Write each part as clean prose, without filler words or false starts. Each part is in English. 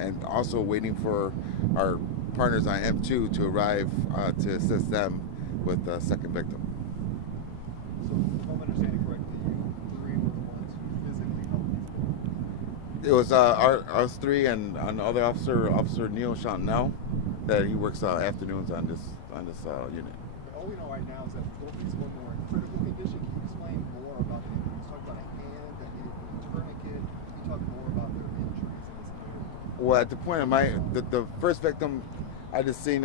and also waiting for our partners on M2 to arrive to assist them with the second victim. So, if I'm understanding correctly, you three were the ones who physically helped these people. It was us three and another officer, Officer Neil Chantel, that he works afternoons on this unit. But all we know right now is that both these women were in critical condition. Can you explain more about the injuries? You talked about a hand that needed a tourniquet. Can you talk more about their injuries in this area? Well, at the point of the first victim, I just seen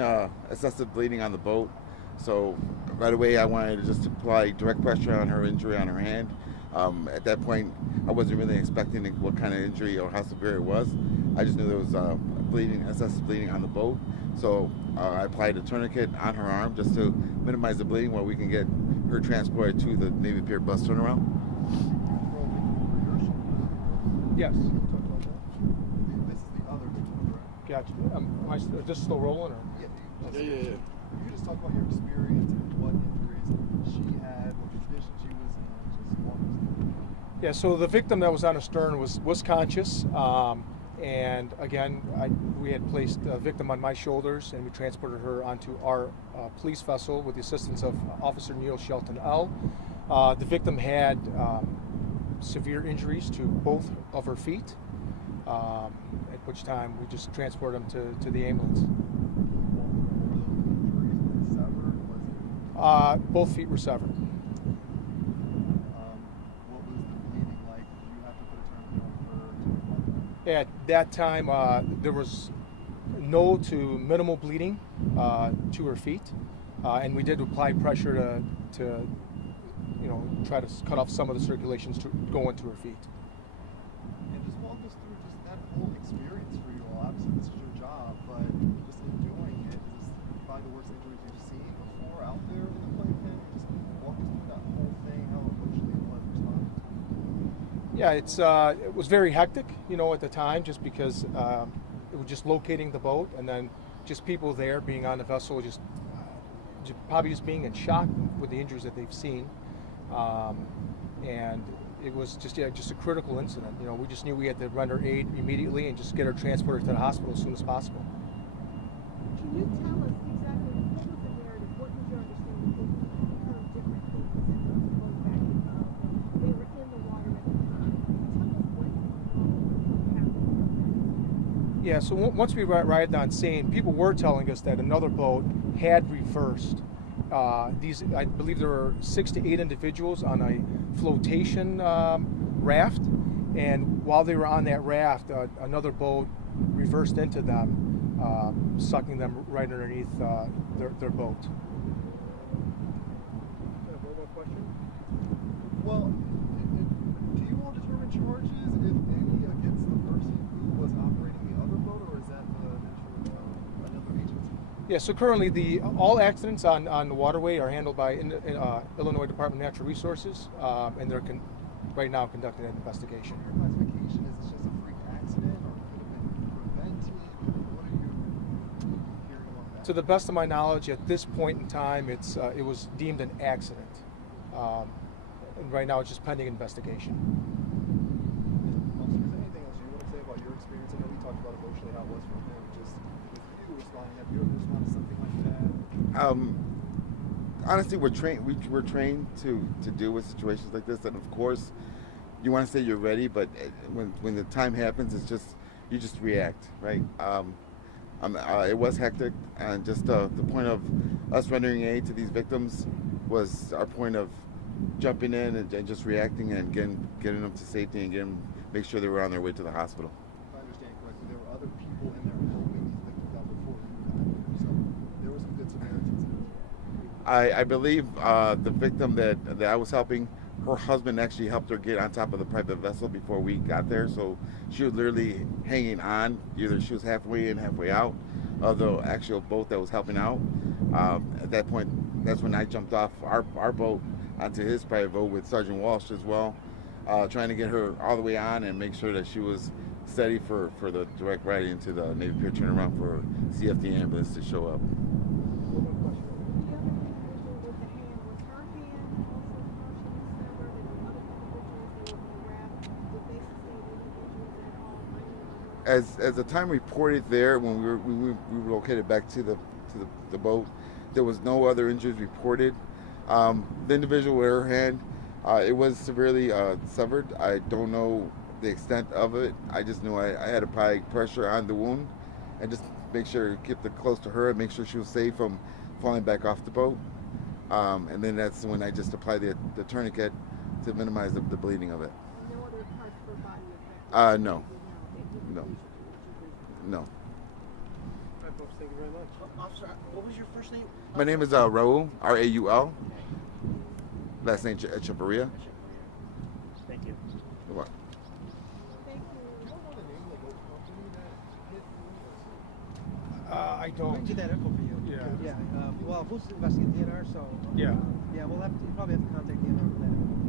excessive bleeding on the boat. So right away, I wanted to just apply direct pressure on her injury on her hand. At that point, I wasn't really expecting what kind of injury or how severe it was. I just knew there was excessive bleeding on the boat. So I applied a tourniquet on her arm just to minimize the bleeding while we can get her transported to the Navy Pier bus turnaround. Yes. Can you talk about that? This is the other victim, correct? Gotcha. Am I just still rolling? Or? Yeah. You just talk about your experience and what injuries she had, what condition she was in, just walk us through. Yeah, so the victim that was on the stern was conscious. And again, we had placed a victim on my shoulders, and we transported her onto our police vessel with the assistance of Officer Neil Shelton L. The victim had severe injuries to both of her feet, at which time we just transported them to the ambulance. Both feet were severed. What was the bleeding like? Did you have to put a tourniquet on her? At that time, there was no to minimal bleeding to her feet, and we did apply pressure to try to cut off some of the circulations to go into her feet. And just walk us through just that whole experience for you all. Obviously, this is your job, but just in doing it, is this probably the worst injuries you've seen before out there in the Playpen? Just walk us through that whole thing, how emotionally it was responding to. Yeah, it was very hectic, at the time, just because it was just locating the boat, and then just people there being on the vessel, just probably just being in shock with the injuries that they've seen, and it was just a critical incident. We just knew we had to render aid immediately and just get her transported to the hospital as soon as possible. Can you tell us exactly what was the narrative? What was your understanding? Because we've heard different things that goes back and they were in the water at the time. Tell us what happened. Yeah, so once we arrived on scene, people were telling us that another boat had reversed. I believe there were 6 to 8 individuals on a flotation raft, and while they were on that raft, another boat reversed into them, sucking them right underneath their boat. Well, do you all determine charges, if any, against the person who was operating the other boat, or is that the nature of another agency? Yeah, so currently all accidents on the waterway are handled by Illinois Department of Natural Resources, and they're right now conducting an investigation. Your classification, is this just a freak accident, or could it have been prevented? What are you hearing along that? To the best of my knowledge, at this point in time, it was deemed an accident. And right now, it's just pending investigation. Officer, is there anything else you want to say about your experience? I know we talked about emotionally how it was for him. Just with you responding, have you ever responded to something like that? Honestly, we're trained. We're trained to deal with situations like this, and of course, you want to say you're ready, but when the time happens, it's just you just react, right? It was hectic, and just the point of us rendering aid to these victims was our point of jumping in and just reacting and getting them to safety and make sure they were on their way to the hospital. If I understand correctly, there were other people in there helping these victims out before you got there, so there were some good Samaritans there. I believe the victim that I was helping, her husband actually helped her get on top of the private vessel before we got there, so she was literally hanging on. Either she was halfway in, halfway out of the actual boat that was helping out. At that point, that's when I jumped off our boat onto his private boat with Sergeant Walsh as well, trying to get her all the way on and make sure that she was steady for the direct ride into the Navy Pier turnaround for CFD ambulance to show up. as the time reported there, when we were located back to the boat, there was no other injuries reported. The individual with her hand, it was severely severed. I don't know the extent of it. I just knew I had to apply pressure on the wound and just make sure to keep it close to her and make sure she was safe from falling back off the boat. And then that's when I just applied the tourniquet to minimize the bleeding of it. No other parts of her body affected? No. No. No. All right, folks, thank you very much. Officer, what was your first name? My name is Raul, R-A-U-L. Last name Chavarria. Thank you. You're welcome. Thank Do you. you know the name of the boat company that hit you? I We can don't. get that info for you. Yeah. Yeah. Well, who's investigating DNR? So. Yeah. Yeah, we'll have to. You probably have to contact DNR for that.